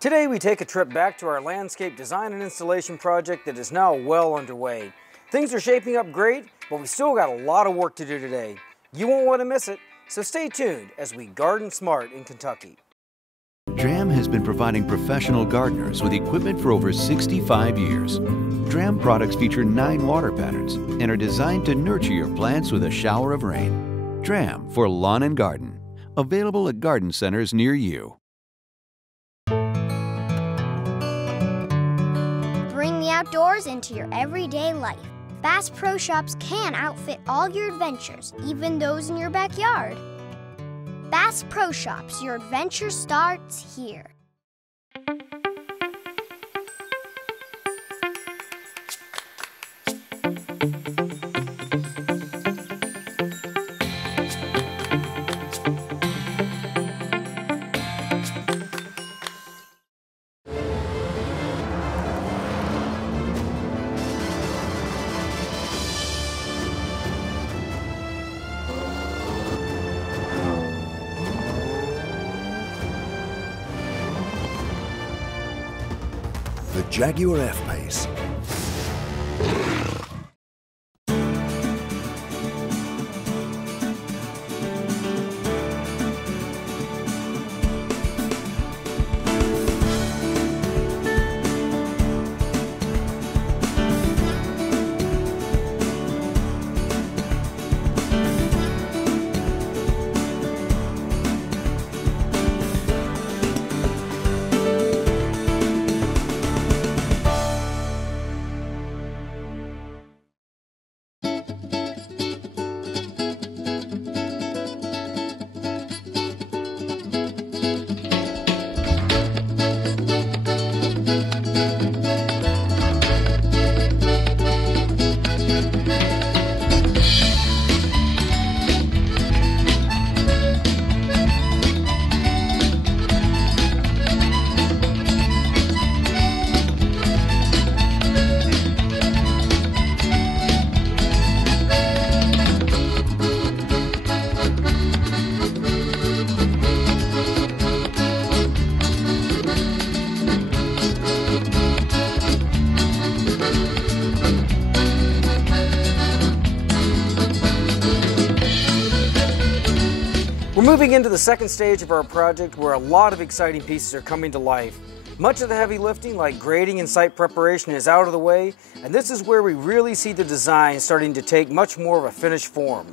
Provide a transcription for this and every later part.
Today we take a trip back to our landscape design and installation project that is now well underway. Things are shaping up great, but we still got a lot of work to do today. You won't want to miss it, so stay tuned as we garden smart in Kentucky. DRAM has been providing professional gardeners with equipment for over 65 years. DRAM products feature 9 water patterns and are designed to nurture your plants with a shower of rain. DRAM for lawn and garden. Available at garden centers near you. Bring the outdoors into your everyday life. Bass Pro Shops can outfit all your adventures, even those in your backyard. Bass Pro Shops, your adventure starts here. The Jaguar F-Pace. We're moving into the second stage of our project where a lot of exciting pieces are coming to life. Much of the heavy lifting, like grading and site preparation, is out of the way, and this is where we really see the design starting to take much more of a finished form.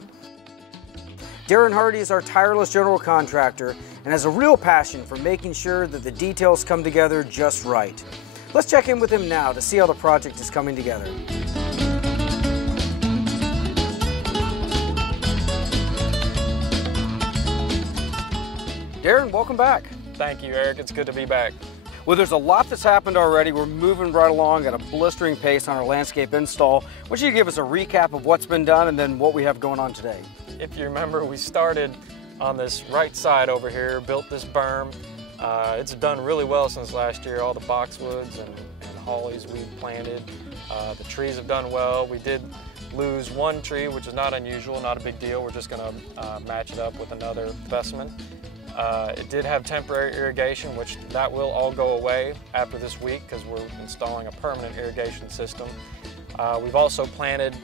Darren Hardy is our tireless general contractor and has a real passion for making sure that the details come together just right. Let's check in with him now to see how the project is coming together. Darren, welcome back. Thank you, Eric. It's good to be back. Well, there's a lot that's happened already. We're moving right along at a blistering pace on our landscape install. Why don't you give us a recap of what's been done and then what we have going on today? If you remember, we started on this right side over here, built this berm. It's done really well since last year. All the boxwoods and hollies we planted. The trees have done well. We did lose one tree, which is not unusual, not a big deal. We're just going to match it up with another specimen. It did have temporary irrigation, which that will all go away after this week because we're installing a permanent irrigation system. We've also planted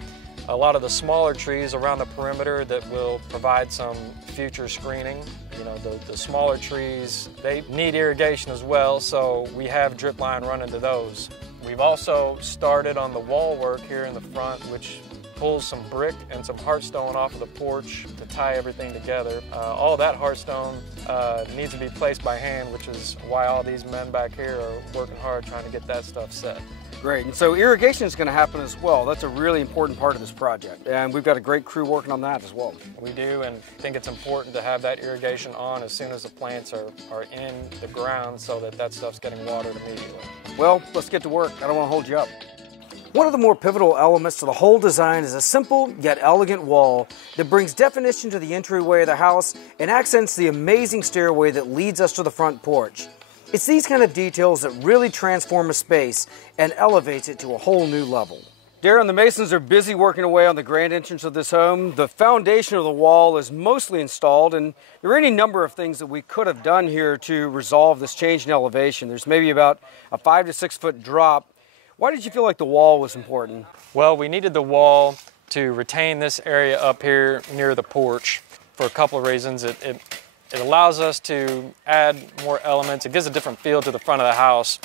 a lot of the smaller trees around the perimeter that will provide some future screening. You know, the smaller trees, they need irrigation as well, so we have drip line running to those. We've also started on the wall work here in the front, which pulls some brick and some hearthstone off of the porch to tie everything together. All that hearthstone needs to be placed by hand, which is why all these men back here are working hard trying to get that stuff set. Great, and so irrigation is going to happen as well. That's a really important part of this project, and we've got a great crew working on that as well. We do, and I think it's important to have that irrigation on as soon as the plants are in the ground so that stuff's getting watered immediately. Well, let's get to work. I don't want to hold you up. One of the more pivotal elements to the whole design is a simple yet elegant wall that brings definition to the entryway of the house and accents the amazing stairway that leads us to the front porch. It's these kind of details that really transform a space and elevates it to a whole new level. Darren, the masons are busy working away on the grand entrance of this home. The foundation of the wall is mostly installed, and there are any number of things that we could have done here to resolve this change in elevation. There's maybe about a 5 to 6 foot drop. Why did you feel like the wall was important? Well, we needed the wall to retain this area up here near the porch for a couple of reasons. It allows us to add more elements. It gives a different feel to the front of the house.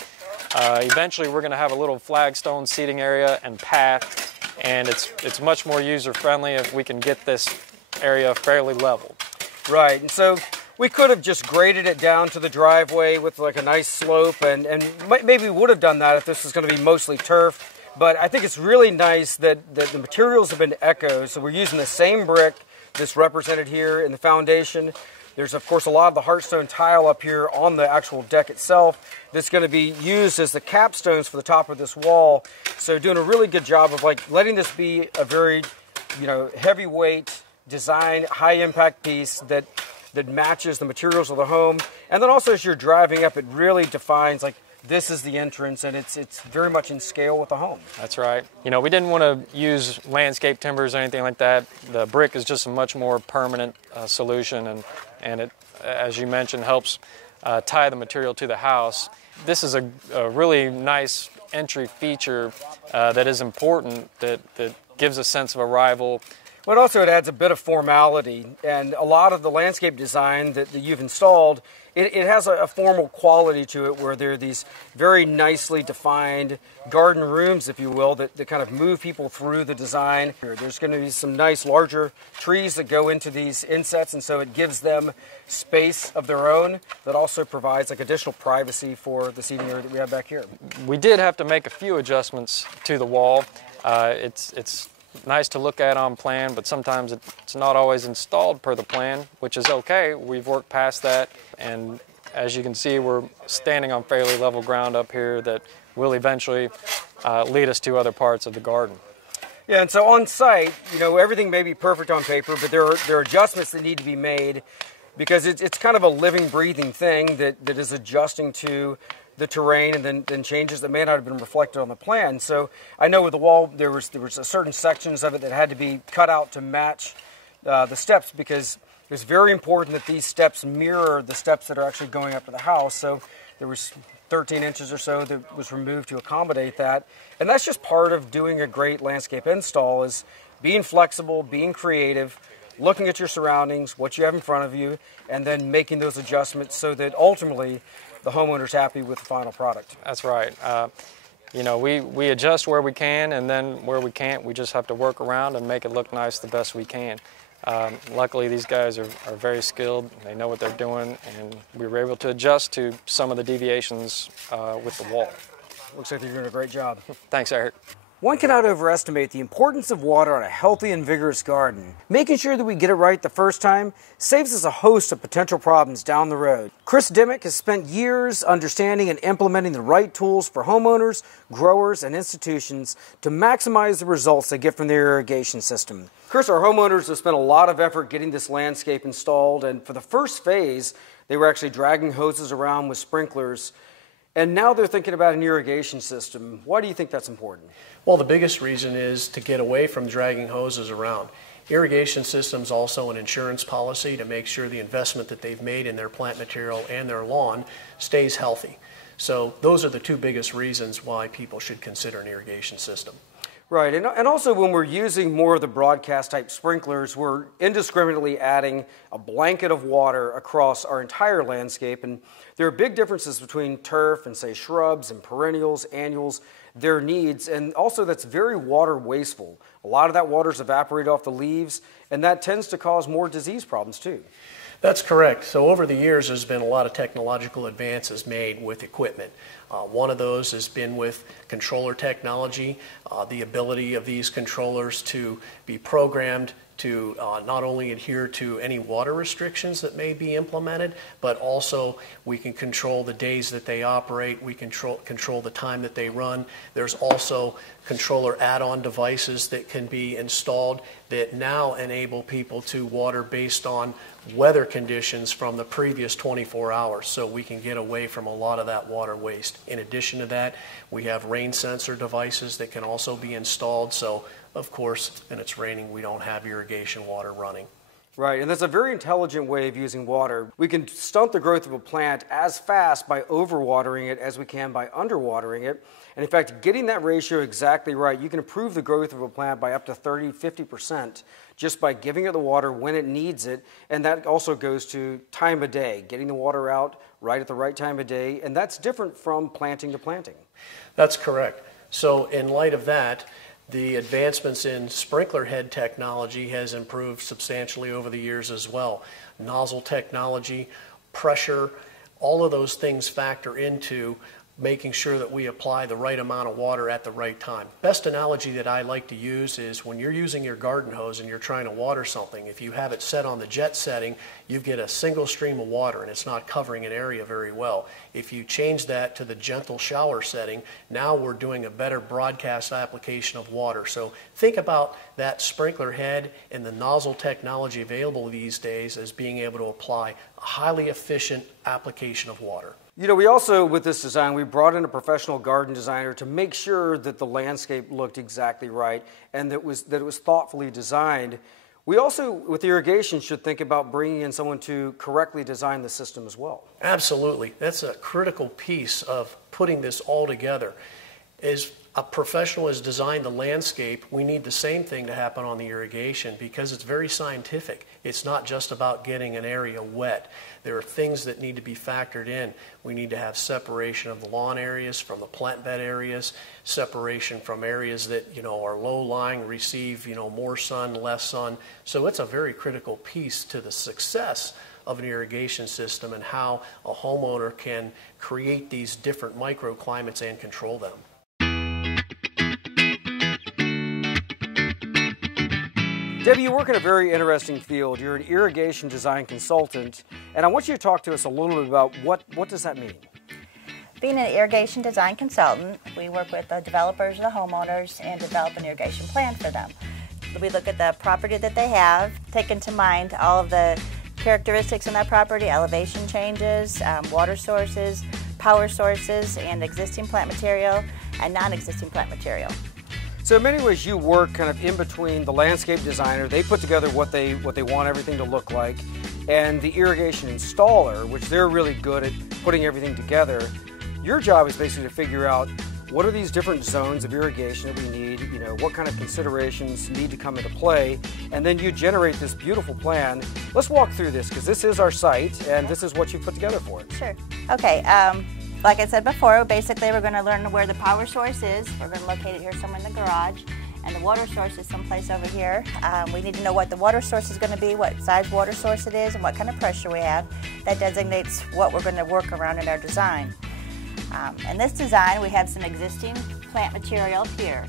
Eventually we're going to have a little flagstone seating area and path, and it's much more user-friendly if we can get this area fairly level. Right, and so we could have just graded it down to the driveway with like a nice slope, and maybe we would have done that if this was going to be mostly turf. But I think it's really nice that the materials have been echoed, so we're using the same brick that's represented here in the foundation. There's, of course, a lot of the Hearthstone tile up here on the actual deck itself that's going to be used as the capstones for the top of this wall. So doing a really good job of like letting this be a very, heavyweight design, high-impact piece that matches the materials of the home. And then also as you're driving up, it really defines like this is the entrance, and it's very much in scale with the home. That's right. We didn't want to use landscape timbers or anything like that. The brick is just a much more permanent solution, and it, as you mentioned, helps tie the material to the house. This is a really nice entry feature that is important, that gives a sense of arrival. But also it adds a bit of formality, and a lot of the landscape design that you've installed, it has a formal quality to it where there are these very nicely defined garden rooms, if you will, that kind of move people through the design. There's going to be some nice larger trees that go into these insets, and so it gives them space of their own that also provides like additional privacy for the seating area that we have back here. We did have to make a few adjustments to the wall. It's nice to look at on plan, but sometimes it's not always installed per the plan, which is okay. We've worked past that, and as you can see, we're standing on fairly level ground up here that will eventually lead us to other parts of the garden. Yeah, and so on site, everything may be perfect on paper, but there are adjustments that need to be made because it's kind of a living, breathing thing that is adjusting to the terrain and then changes that may not have been reflected on the plan. So I know with the wall there was a certain sections of it that had to be cut out to match the steps, because it's very important that these steps mirror the steps that are actually going up to the house. So there was 13 inches or so that was removed to accommodate that. And that's just part of doing a great landscape install, is being flexible, being creative, looking at your surroundings, what you have in front of you, and then making those adjustments so that ultimately the homeowner's happy with the final product. That's right. We adjust where we can, and then where we can't, we just have to work around and make it look nice the best we can. Luckily, these guys are very skilled. They know what they're doing, and we were able to adjust to some of the deviations with the wall. Looks like you're doing a great job. Thanks, Eric. One cannot overestimate the importance of water on a healthy and vigorous garden. Making sure that we get it right the first time saves us a host of potential problems down the road. Chris Dimmick has spent years understanding and implementing the right tools for homeowners, growers, and institutions to maximize the results they get from their irrigation system. Chris, our homeowners have spent a lot of effort getting this landscape installed, and for the first phase, they were actually dragging hoses around with sprinklers. And now they're thinking about an irrigation system. Why do you think that's important? Well, the biggest reason is to get away from dragging hoses around. Irrigation system's also an insurance policy to make sure the investment that they've made in their plant material and their lawn stays healthy. So those are the two biggest reasons why people should consider an irrigation system. Right, and also when we're using more of the broadcast type sprinklers, we're indiscriminately adding a blanket of water across our entire landscape, and there are big differences between turf and say shrubs and perennials, annuals, their needs, and also that's very water wasteful. A lot of that water is evaporated off the leaves, and that tends to cause more disease problems too. That's correct. So over the years, there's been a lot of technological advances made with equipment. One of those has been with controller technology, the ability of these controllers to be programmed to not only adhere to any water restrictions that may be implemented, but also we can control the days that they operate, we control the time that they run. There's also controller add-on devices that can be installed that now enable people to water based on weather conditions from the previous 24 hours, so we can get away from a lot of that water waste. In addition to that, we have rain sensor devices that can also be installed, so of course, when it's raining, we don't have irrigation water running. Right, and that's a very intelligent way of using water. We can stunt the growth of a plant as fast by overwatering it as we can by underwatering it. And in fact, getting that ratio exactly right, you can improve the growth of a plant by up to 30–50% just by giving it the water when it needs it. And that also goes to time of day, getting the water out right at the right time of day. And that's different from planting to planting. That's correct. So in light of that, the advancements in sprinkler head technology has improved substantially over the years as well. Nozzle technology, pressure, all of those things factor into making sure that we apply the right amount of water at the right time. Best analogy that I like to use is when you're using your garden hose and you're trying to water something, if you have it set on the jet setting, you get a single stream of water and it's not covering an area very well. If you change that to the gentle shower setting, now we're doing a better broadcast application of water. So think about that sprinkler head and the nozzle technology available these days as being able to apply a highly efficient application of water. You know, we also, with this design, we brought in a professional garden designer to make sure that the landscape looked exactly right and that it was thoughtfully designed. We also, with irrigation, should think about bringing in someone to correctly design the system as well. Absolutely. That's a critical piece of putting this all together. As a professional has designed the landscape, we need the same thing to happen on the irrigation because it's very scientific. It's not just about getting an area wet. There are things that need to be factored in. We need to have separation of the lawn areas from the plant bed areas, separation from areas that, are low-lying, receive, more sun, less sun. So it's a very critical piece to the success of an irrigation system and how a homeowner can create these different microclimates and control them. Debbie, you work in a very interesting field. You're an irrigation design consultant, and I want you to talk to us a little bit about what does that mean? Being an irrigation design consultant, we work with the developers and the homeowners and develop an irrigation plan for them. We look at the property that they have, take into mind all of the characteristics in that property, elevation changes, water sources, power sources, and existing plant material and non-existing plant material. So in many ways you work kind of in between the landscape designer, they put together what they want everything to look like, and the irrigation installer, which they're really good at putting everything together. Your job is basically to figure out what are these different zones of irrigation that we need, what kind of considerations need to come into play, and then you generate this beautiful plan. Let's walk through this because this is our site and this is what you put together for it. Sure. Okay. Like I said before, basically we're going to learn where the power source is. We're going to locate it here somewhere in the garage. And the water source is someplace over here. We need to know what the water source is going to be, what size water source it is, and what kind of pressure we have. That designates what we're going to work around in our design. In this design, we have some existing plant material here.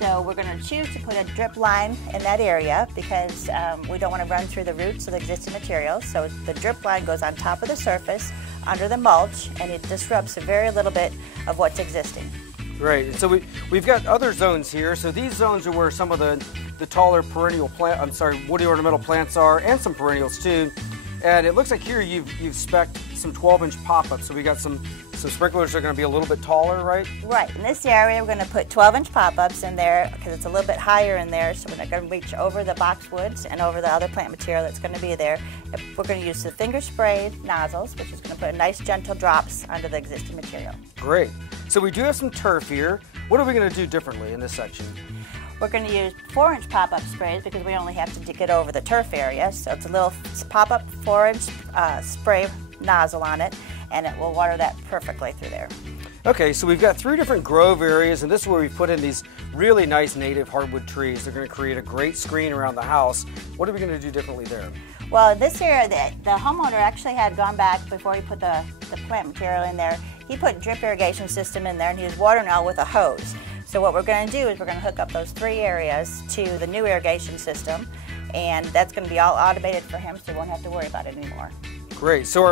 So we're going to choose to put a drip line in that area because we don't want to run through the roots of the existing materials. So the drip line goes on top of the surface, under the mulch, and it disrupts very little bit of what's existing. Great. So we've got other zones here. So these zones are where some of the taller perennial woody ornamental plants are, and some perennials too. And it looks like here you've spec'd some 12-inch pop-ups. So we got some sprinklers that are going to be a little bit taller, right? Right. In this area, we're going to put 12-inch pop-ups in there because it's a little bit higher in there, so we're not going to reach over the boxwoods and over the other plant material that's going to be there. We're going to use the finger spray nozzles, which is going to put nice gentle drops under the existing material. Great. So we do have some turf here. What are we going to do differently in this section? We're going to use 4-inch pop-up sprays because we only have to get over the turf area. So it's a little pop-up 4-inch spray nozzle on it, and it will water that perfectly through there. Okay, so we've got 3 different grove areas, and this is where we've put in these really nice native hardwood trees. They're going to create a great screen around the house. What are we going to do differently there? Well, in this area, the homeowner actually had gone back before he put the plant material in there. He put drip irrigation system in there, and he was watering all with a hose. So what we're going to do is we're going to hook up those 3 areas to the new irrigation system. and that's going to be all automated for him, so he won't have to worry about it anymore. Great. So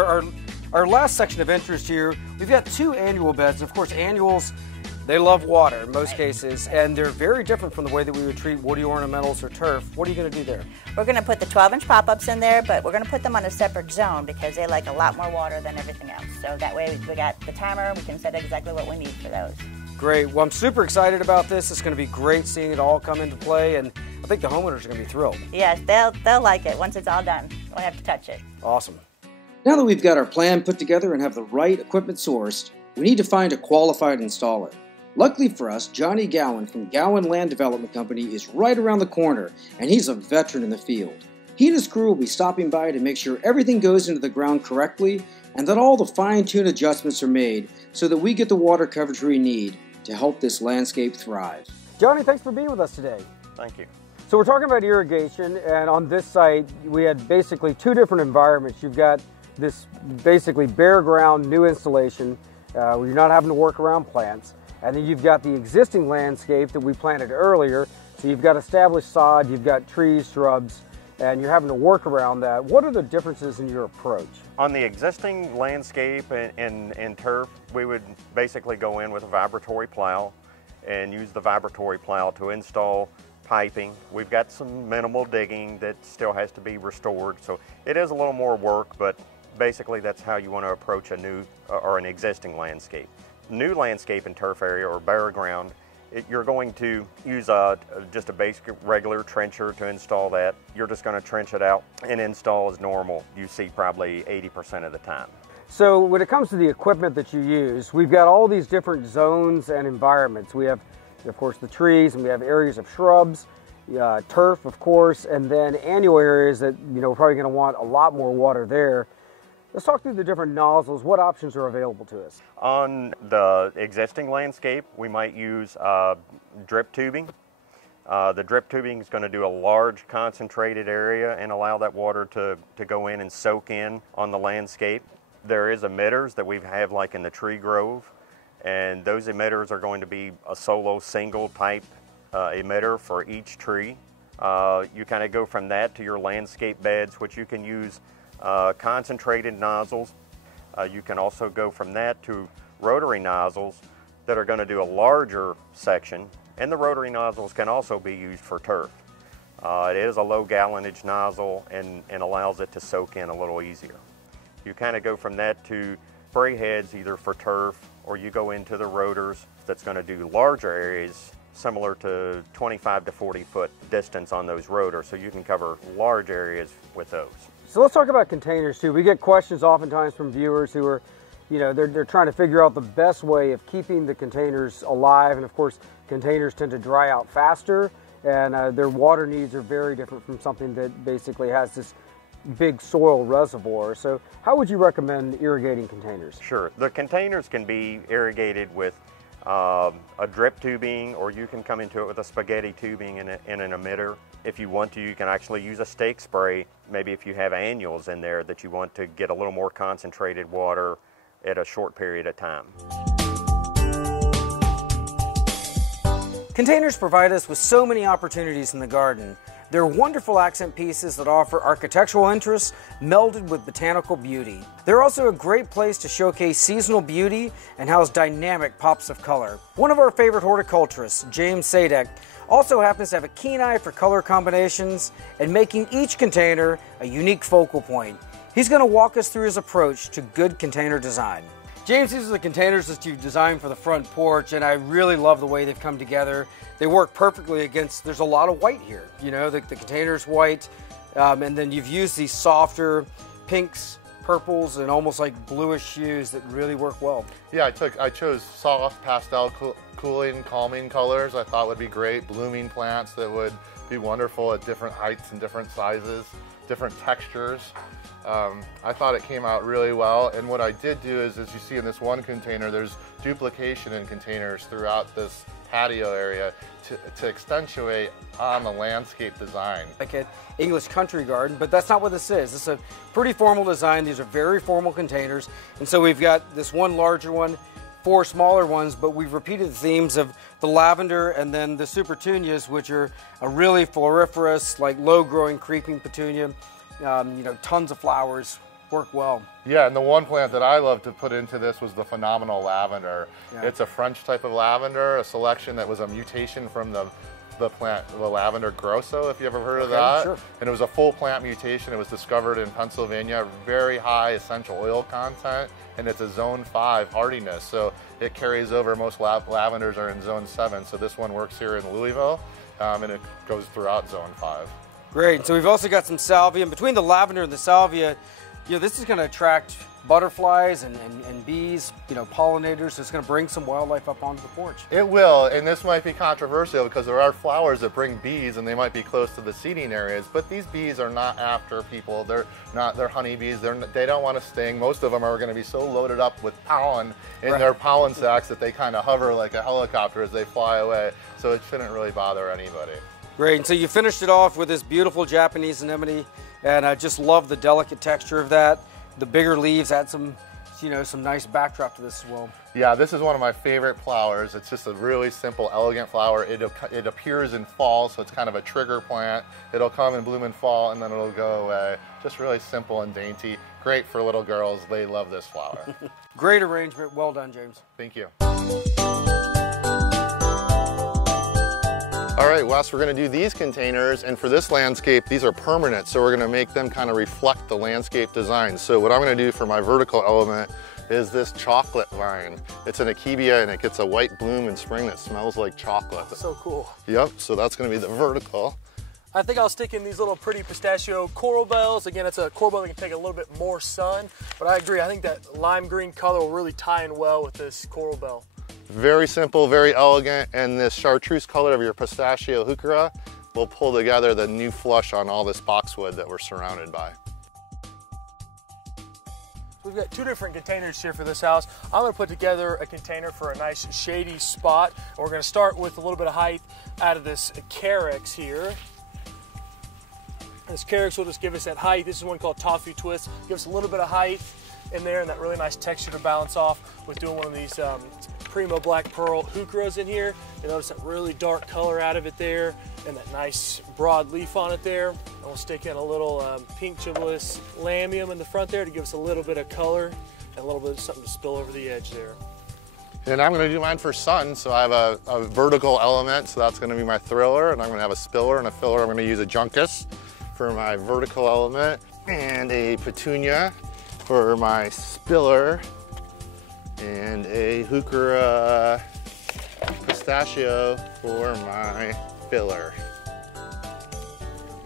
our last section of interest here, we've got 2 annual beds. Of course, annuals, they love water in most cases, and they're very different from the way that we would treat woody ornamentals or turf. What are you going to do there? We're going to put the 12-inch pop-ups in there, but we're going to put them on a separate zone because they like a lot more water than everything else. So that way we got the timer, we can set exactly what we need for those. Great. Well, I'm super excited about this. It's going to be great seeing it all come into play, and I think the homeowners are going to be thrilled. Yes, they'll like it once it's all done. Won't have to touch it. Awesome. Now that we've got our plan put together and have the right equipment sourced, we need to find a qualified installer. Luckily for us, Johnny Gowan from Gowan Land Development Company is right around the corner, and he's a veteran in the field. He and his crew will be stopping by to make sure everything goes into the ground correctly and that all the fine-tuned adjustments are made so that we get the water coverage we need to help this landscape thrive. Johnny, thanks for being with us today. Thank you. So we're talking about irrigation, and on this site we had basically 2 different environments. You've got this basically bare ground new installation where you're not having to work around plants. And then you've got the existing landscape that we planted earlier. So you've got established sod, you've got trees, shrubs, and you're having to work around that. What are the differences in your approach? On the existing landscape and turf, we would basically go in with a vibratory plow and use the vibratory plow to install piping. We've got some minimal digging that still has to be restored. So it is a little more work, but basically that's how you want to approach a new or an existing landscape. New landscape and turf area or bare ground, you're going to use just a basic regular trencher to install that. You're just going to trench it out and install as normal. You see probably 80% of the time. So when it comes to the equipment that you use, we've got all these different zones and environments. We have, of course, the trees, and we have areas of shrubs, turf, of course, and then annual areas that, you know, we're probably going to want a lot more water there. Let's talk through the different nozzles. What options are available to us? On the existing landscape, we might use drip tubing. The drip tubing is going to do a large concentrated area and allow that water to go in and soak in on the landscape. There is emitters that we have like in the tree grove, and those emitters are going to be a solo single type emitter for each tree. You kind of go from that to your landscape beds, which you can use concentrated nozzles. You can also go from that to rotary nozzles that are going to do a larger section, and the rotary nozzles can also be used for turf. It is a low gallonage nozzle and allows it to soak in a little easier. You kind of go from that to spray heads either for turf, or you go into the rotors that's going to do larger areas similar to 25 to 40 foot distance on those rotors, so you can cover large areas with those. So let's talk about containers too. We get questions oftentimes from viewers who are, you know, they're trying to figure out the best way of keeping the containers alive, and of course containers tend to dry out faster, and their water needs are very different from something that basically has this big soil reservoir. So how would you recommend irrigating containers? Sure. The containers can be irrigated with a drip tubing, or you can come into it with a spaghetti tubing and an emitter. If you want to, you can actually use a stake spray, maybe if you have annuals in there that you want to get a little more concentrated water at a short period of time. Containers provide us with so many opportunities in the garden. They're wonderful accent pieces that offer architectural interest melded with botanical beauty. They're also a great place to showcase seasonal beauty and house dynamic pops of color. One of our favorite horticulturists, James Sadek, also happens to have a keen eye for color combinations and making each container a unique focal point. He's going to walk us through his approach to good container design. James, these are the containers that you've designed for the front porch, and I really love the way they've come together. They work perfectly against, there's a lot of white here. You know, the container's white, and then you've used these softer pinks, purples, and almost like bluish hues that really work well. Yeah, I chose soft pastel cooling, calming colors I thought would be great. Blooming plants that would be wonderful at different heights and different sizes, different textures. I thought it came out really well, and what I did do is, as you see in this one container, there's duplication in containers throughout this patio area to accentuate on the landscape design. Like an English country garden, but that's not what this is. This is a pretty formal design. These are very formal containers, and so we've got this one larger one 4 smaller ones, but we've repeated the themes of the lavender and then the super petunias, which are a really floriferous, like low-growing creeping petunia. You know, tons of flowers, work well. Yeah, and the one plant that I love to put into this was the phenomenal lavender. Yeah. It's a French type of lavender, a selection that was a mutation from the plant, the lavender grosso, if you ever heard of that. Sure. And it was a full plant mutation. It was discovered in Pennsylvania, very high essential oil content, and it's a zone 5 hardiness. So it carries over. Most lavenders are in zone 7. So this one works here in Louisville, and it goes throughout zone 5. Great. So we've also got some salvia. And between the lavender and the salvia, you know, this is going to attract butterflies and bees, you know, pollinators. So it's going to bring some wildlife up onto the porch. It will, and this might be controversial because there are flowers that bring bees and they might be close to the seeding areas, but these bees are not after people. They're honeybees. They don't want to sting. Most of them are going to be so loaded up with pollen in their pollen sacs that they kind of hover like a helicopter as they fly away. So it shouldn't really bother anybody. Great. And so you finished it off with this beautiful Japanese anemone, and I just love the delicate texture of that. The bigger leaves add some, you know, some nice backdrop to this as well. Yeah, this is one of my favorite flowers. It's just a really simple, elegant flower. It appears in fall, so it's kind of a trigger plant. It'll come and bloom in fall, and then it'll go away. Just really simple and dainty. Great for little girls. They love this flower. Great arrangement. Well done, James. Thank you. All right, Wes, we're gonna do these containers, and for this landscape, these are permanent, so we're gonna make them kind of reflect the landscape design. So what I'm gonna do for my vertical element is this chocolate vine. It's an akebia, and it gets a white bloom in spring that smells like chocolate. So cool. Yep, so that's gonna be the vertical. I think I'll stick in these little pretty pistachio coral bells. Again, it's a coral bell that can take a little bit more sun, but I agree, I think that lime green color will really tie in well with this coral bell. Very simple, very elegant, and this chartreuse color of your pistachio heuchera will pull together the new flush on all this boxwood that we're surrounded by. We've got 2 different containers here for this house. I'm going to put together a container for a nice shady spot. And we're going to start with a little bit of height out of this carex here. This carex will just give us that height. This is one called Toffee Twist. Give us a little bit of height in there and that really nice texture to balance off with doing one of these Primo Black Pearl heucheras in here. You notice that really dark color out of it there and that nice broad leaf on it there. And we'll stick in a little pink Gibbous lamium in the front there to give us a little bit of color and a little bit of something to spill over the edge there. And I'm gonna do mine for sun, so I have a vertical element, so that's gonna be my thriller, and I'm gonna have a spiller and a filler. I'm gonna use a juncus for my vertical element and a petunia for my spiller, and a heuchera pistachio for my filler.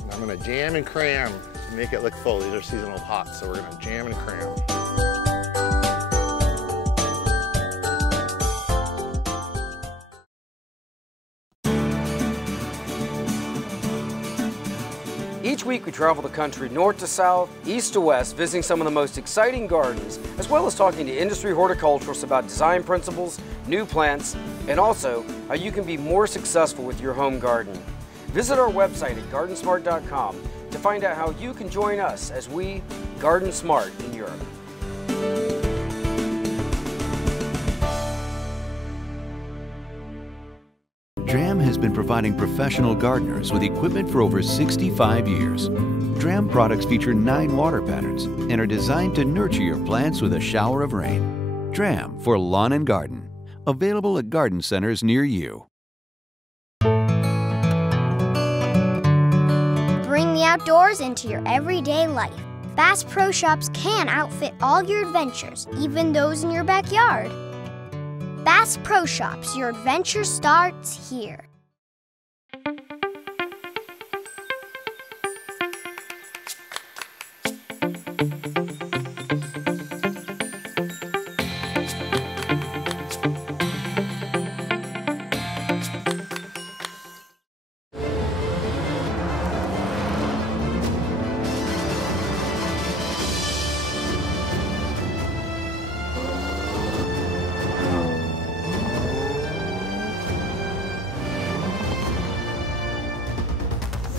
And I'm gonna jam and cram to make it look full. These are seasonal pots, so we're gonna jam and cram. Each week we travel the country north to south, east to west, visiting some of the most exciting gardens, as well as talking to industry horticulturalists about design principles, new plants, and also how you can be more successful with your home garden. Visit our website at GardenSMART.com to find out how you can join us as we garden smart in Europe. DRAM has been providing professional gardeners with equipment for over 65 years. DRAM products feature 9 water patterns and are designed to nurture your plants with a shower of rain. DRAM for lawn and garden. Available at garden centers near you. Bring the outdoors into your everyday life. Bass Pro Shops can outfit all your adventures, even those in your backyard. Bass Pro Shops, your adventure starts here.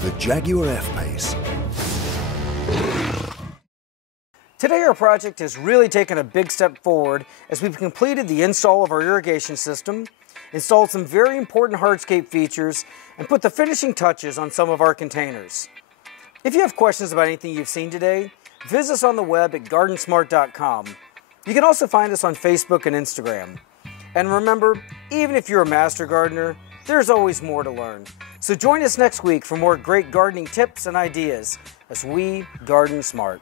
The Jaguar F-Pace. Today our project has really taken a big step forward as we've completed the install of our irrigation system, installed some very important hardscape features, and put the finishing touches on some of our containers. If you have questions about anything you've seen today, visit us on the web at GardenSMART.com. You can also find us on Facebook and Instagram. And remember, even if you're a master gardener, there's always more to learn. So join us next week for more great gardening tips and ideas as we garden smart.